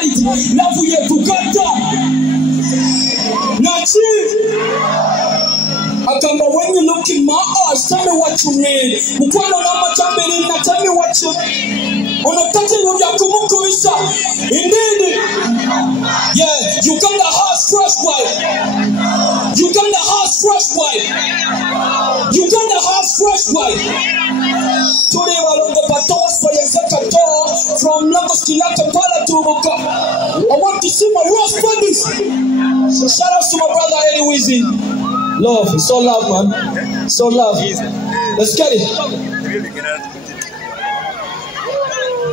reality. Love you together. Nachi. Akamba, when you look in my eyes, tell me what you mean. Mkwano na matambili na tell me what you mean. Unataka ya kivvuku isa. Indeed. Yeah, Uganda has fresh white. Uganda has fresh white. Uganda has fresh white. Today we're on the battles for your from Lagos to Kampala to Buka. I want to see my roast buddies. So shout out to my brother Eddie Wizzy. Love, it's all love, man. It's all love. Let's get it.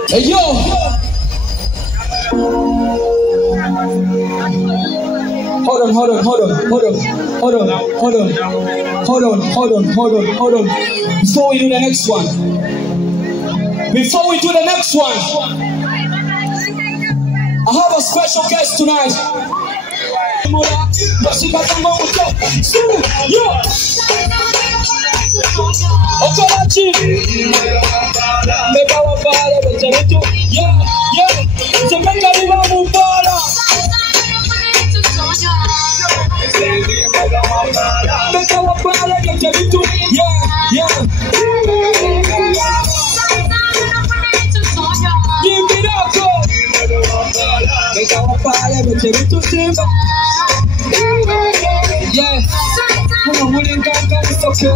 Hey, yo. Hold on. Before we do the next one. I have a special guest tonight. Yeah, come on, it's okay.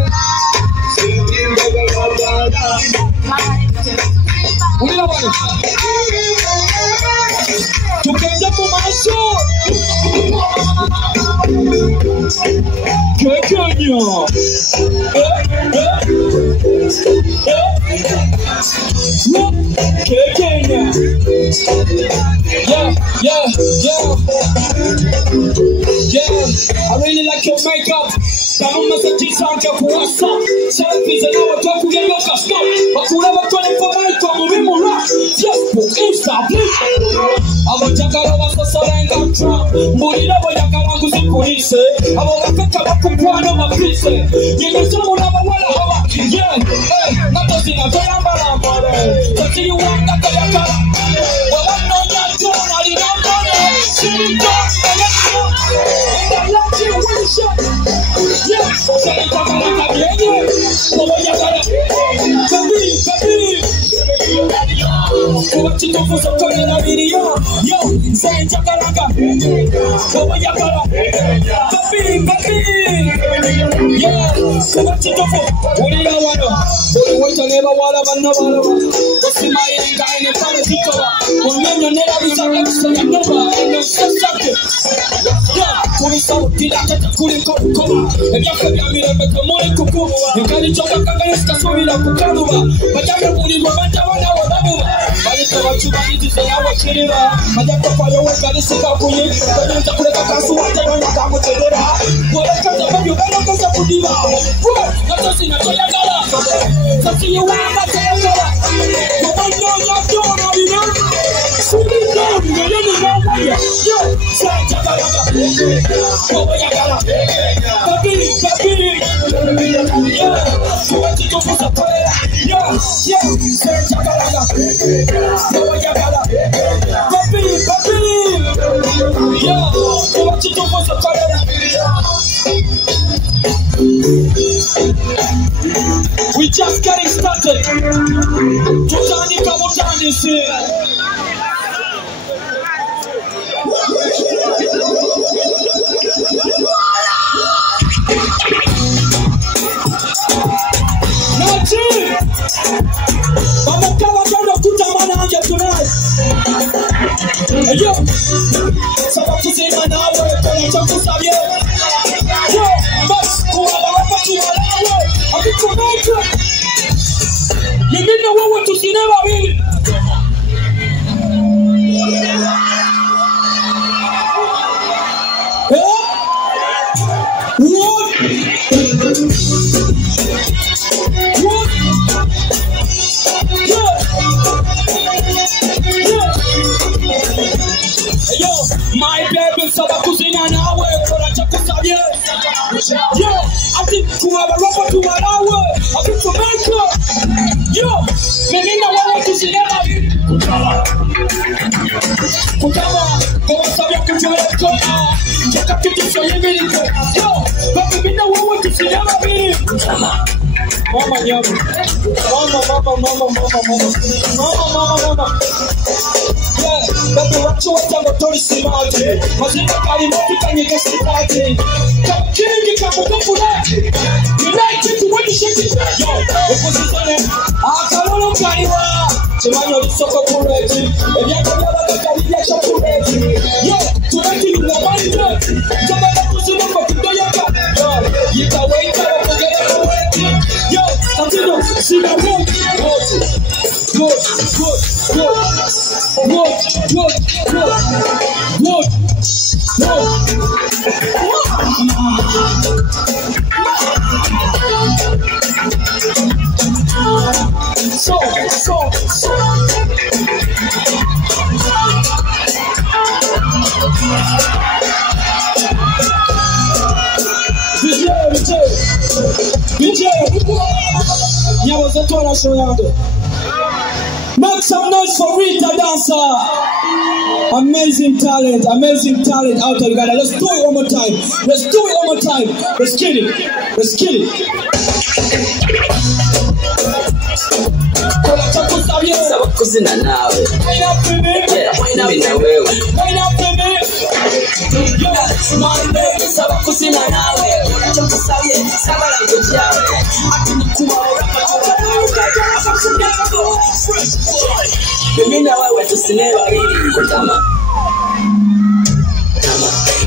Yeah, I really like your makeup. Selfies and our talk with your custom. But whoever calling for my come, we will rock. Just book instantly. I will check out our surrender trap. Murila Yakarangu police. I will pick up a coupon of a piece. You know, someone of a water. Yeah, not just in a Tayamba. But you want that Tayaka. Well, I'm not that tone. I did not know that. She does. And I love you one shot. Yeah, say Takaraka, yeah. So you gotta what you do for some kind of video? Yo, say Takaraka. So you gotta yeah, so what you do for? What do you want? What you never want to know? What's in my kind of political? When you never be so extra, never, and no subject. Yeah, police out, did I get a cooling cup? And you can be a better money cuckoo. You can't eat your against the story of Kukanova. But I can put in my man. I didn't know what you wanted to say. I was kidding. I got the fireworks. I didn't about for you. But then the Kureka Kasu, I don't know how to do that. Well, I can't have you better go to Pudiva. Good, not just in a Toyagala. Something you want, but Toyagala. But I know you're doing, you know. So you don't know why you're say Jagala. Toyagala. Papi. Yeah, so what you do for the prayer? Yeah, say Jagala. Toyagala. Papi. Yeah, so what you do for the prayer? We just getting started. Tutani kamutani si. Nachi. Bamakawa jana kutamana anje tonight. Yo. Sababu kusema nawe kwa changu sabye. Yo, bas kuwa wakati walawe. Akitumeka. Mingine wewe tusinema mimi. My baby, so I could nawe kwa chakusabye. Yo, I think kuwa ropa tu walawe. Akitumeka. Yo, mimi na wewe tusinema mimi. Kutawa Check up to show you really good. Yo, but we know what to see never be. Mama, mama. Yeah, but the watch what I'm going to see about it. Was it not carrying what you can get started? Come killing the couple of that. You like it when you shake it. Yo, opposition. I can't carry one. So I know it's so correct. And you have to carry the chocolate. Yo, to make it in the mind. So I have to see them for the day. You can wait till I forget it. Yo, continue. See the road. So. Make some noise for Rita Dancer. Amazing talent out of Uganda. Let's do it one more time. Let's kill it. Kuzina nawe. My baby, saba kuzina nawe. Chakusabye, saba la kujawe. Ati nikuwa mimi na wewe tusineva hili kutama.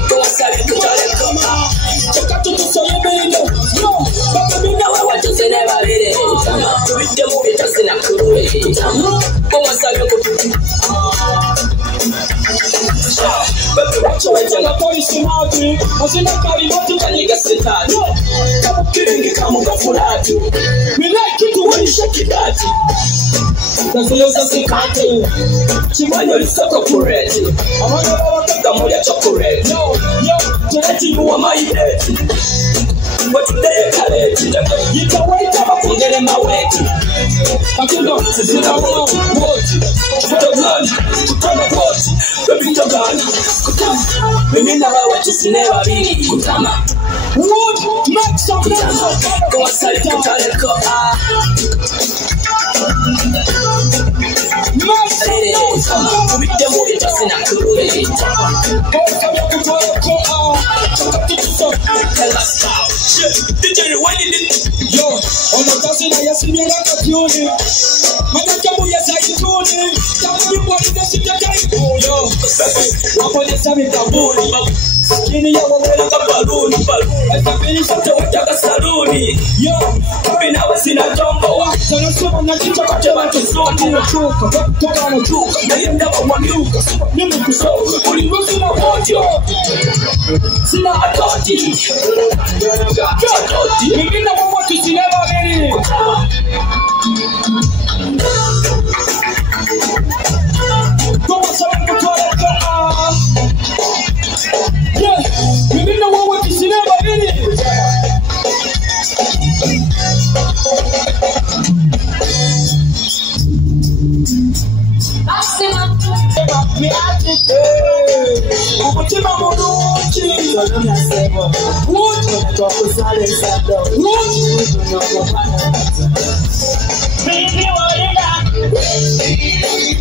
Kwa sababu tutale kama. Choka tutusoye mbele. Yo, baba mimi na wewe tusineva hili kutama. Tuite mubi tusina kuruwe kutama. Kwa sababu kututu. Baby, watch your head, I'm going to have you. I said, I'm going to get set out. I'm kidding you, come on, go for that. We like it when you shake it out. That's the loss of the country. She might not suck up for it. I want to come with a chocolate. Yo, to let you know my head. But today, you can wait up and get in my way. I can go to the world. To the blood, to turn the pot. Baby, to God. Mimi na wewe tusineva hili kutama. Wood, make some noise. Kwa sababu tutale kama. Tuite mubi tusina kuruwe kutama. Let's go. Did you rewind it? Yo, on the person I have seen you like a tune. Matamu ya zaituni. Tamu yupo inasita kai. Oh yo, wapo ni sami kabuni. Kini ya wawela kabaluni. Estabili sote wataka saluni. Yo, mina wasina jombo. Sana suma na kicha kate watu sote. Wachuka, toka na chuka. Na yenda wanyuka. Nimi kusoka. Ulimusi na mojo. Sina atoti. Mimi na wewe tusineva hili. Kama sababu tutaweka. Yeah, mimi na wewe tusineva hili. Umutima muruki. Baby, what is that?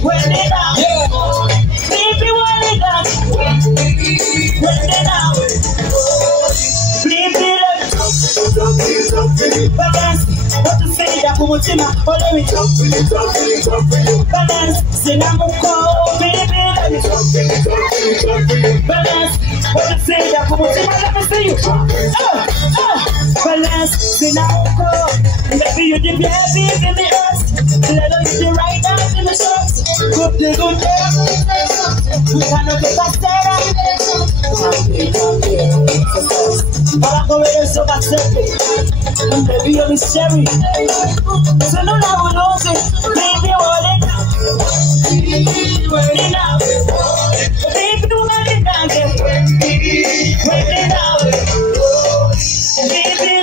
When did I? Baby, what is that? When did I? Baby, balance. What to say that umutima? Follow me. Balance. Sinamuko, baby. Balance. What to say that umutima? Let me see you. Balance. Sinamuko, baby, you the baby in the earth. Let us the right out in the shots. Good day. We cannot get back there. But I'm going to so accept it. And baby, you're scary. So no, I will lose it. Baby, hold it. Wait it out. Baby, do it down. Wait it out. Baby,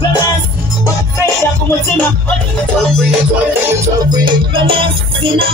balance. What say that? Balance. Sina.